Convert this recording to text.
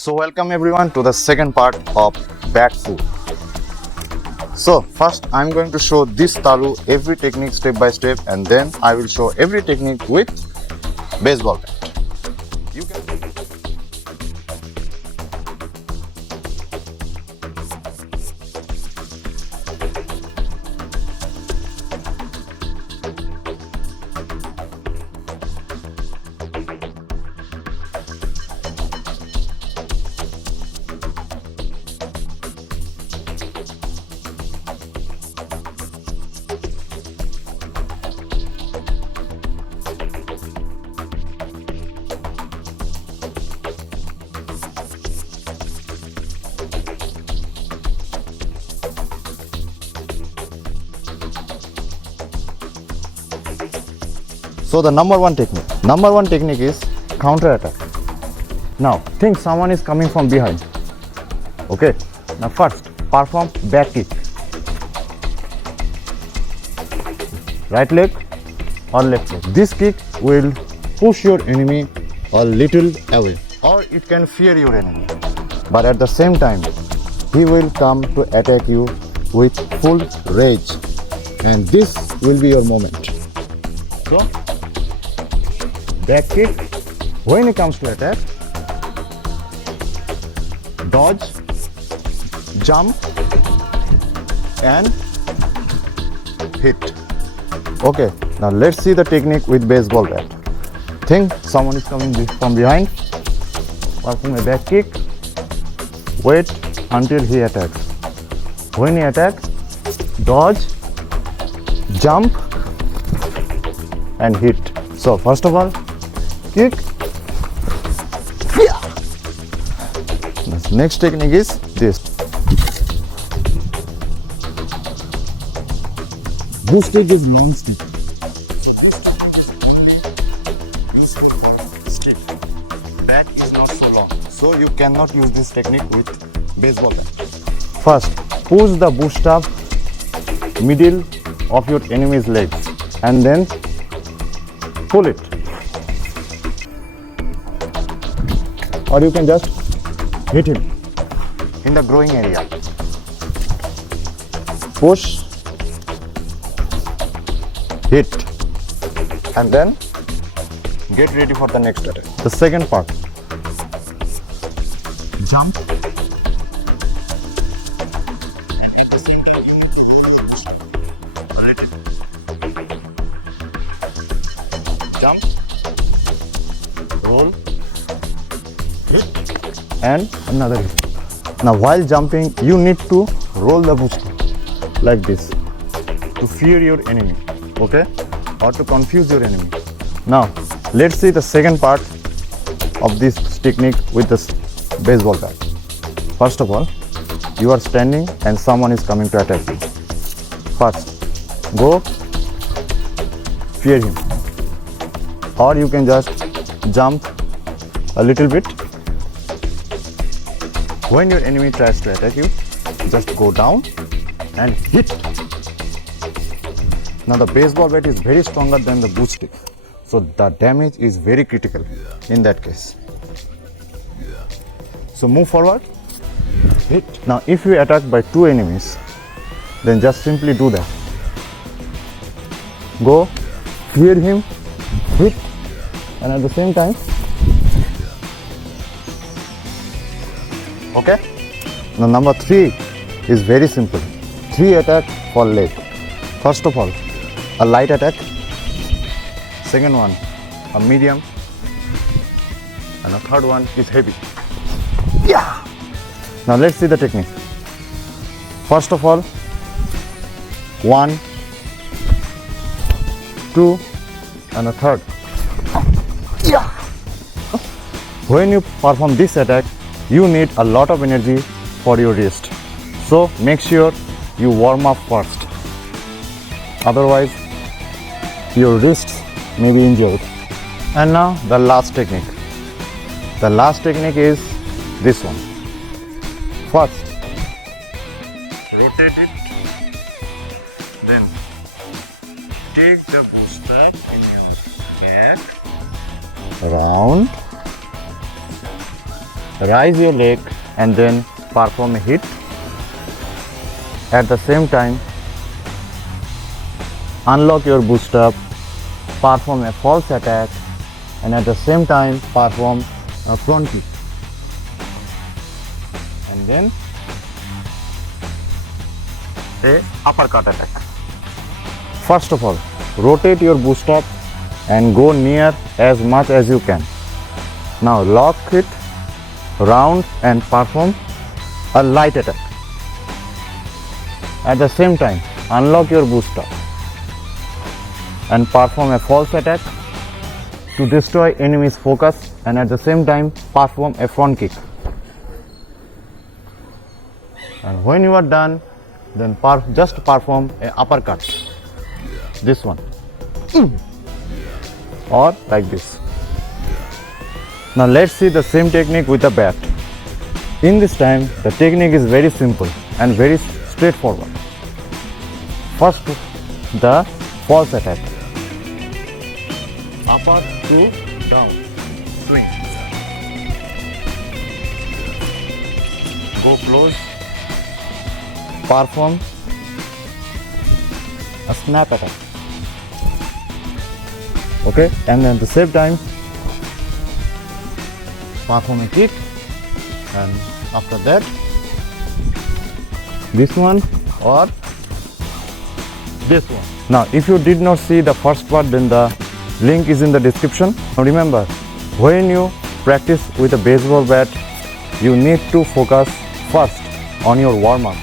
So welcome everyone to the second part of part-2. So first I'm going to show this talu every technique step by step, and then I will show every technique with baseball bat. You can So the number one technique is counter attack. Now think someone is coming from behind. Okay. Now first perform back kick. Right leg or left leg. This kick will push your enemy a little away, or it can fear your enemy. But at the same time, he will come to attack you with full rage, and this will be your moment. So back kick, when he comes to attack, dodge, jump and hit. Okay, now let's see the technique with baseball bat. Think someone is coming from behind, perform a back kick, wait until he attacks. When he attacks, dodge, jump and hit. So first of all, kick. Yeah. The next technique is this. This kick is non-stick. Bat is not so long, so you cannot use this technique with baseball bat. First, push the boost up middle of your enemy's leg, and then pull it. Or you can just hit him in the growing area. Push, hit, and then get ready for the next attack. The second part. Jump. Jump, roll, hit, and another hit. Now while jumping, you need to roll the booster like this to fear your enemy, okay, or to confuse your enemy. Now let's see the second part of this technique with this baseball bat. First of all, you are standing and someone is coming to attack you. First, go fear him. Or you can just jump a little bit. When your enemy tries to attack you, just go down and hit. Now the baseball bat is very stronger than the boot stick, so the damage is very critical in that case. So move forward, hit. Now if you attack by two enemies, then just simply do that. Go, fear him, hit, and at the same time, okay. Now number 3 is very simple. 3 attack for leg. First of all, a light attack. Second one, a medium, and the third one is heavy. Yeah. Now let's see the technique. First of all, 1, 2, and a third. Yeah. When you perform this attack, you need a lot of energy for your wrist. So make sure you warm up first. Otherwise, your wrists may be injured. And now the last technique. The last technique is this one. First, rotate it. Then take the booster in your hand, round, Raise your leg and then perform a hit. At the same time, unlock your boost up, perform a false attack, and at the same time perform a front kick. And then a uppercut attack. First of all, rotate your boost up and go near as much as you can. Now lock it round and perform a light attack. At the same time, unlock your boost up and perform a false attack to destroy enemy's focus, and at the same time perform a front kick. And when you are done, then just perform a uppercut. This one. Or like this. Now let's see the same technique with a bat. In this time, the technique is very simple and very straightforward. First, the false attack. Upper to down. Swing. Go close. Perform a snap attack. Okay, and then at the same time perform a kick, and after that this one or this one. Now if you did not see the first part, then the link is in the description. Now remember, when you practice with a baseball bat, you need to focus first on your warm-up.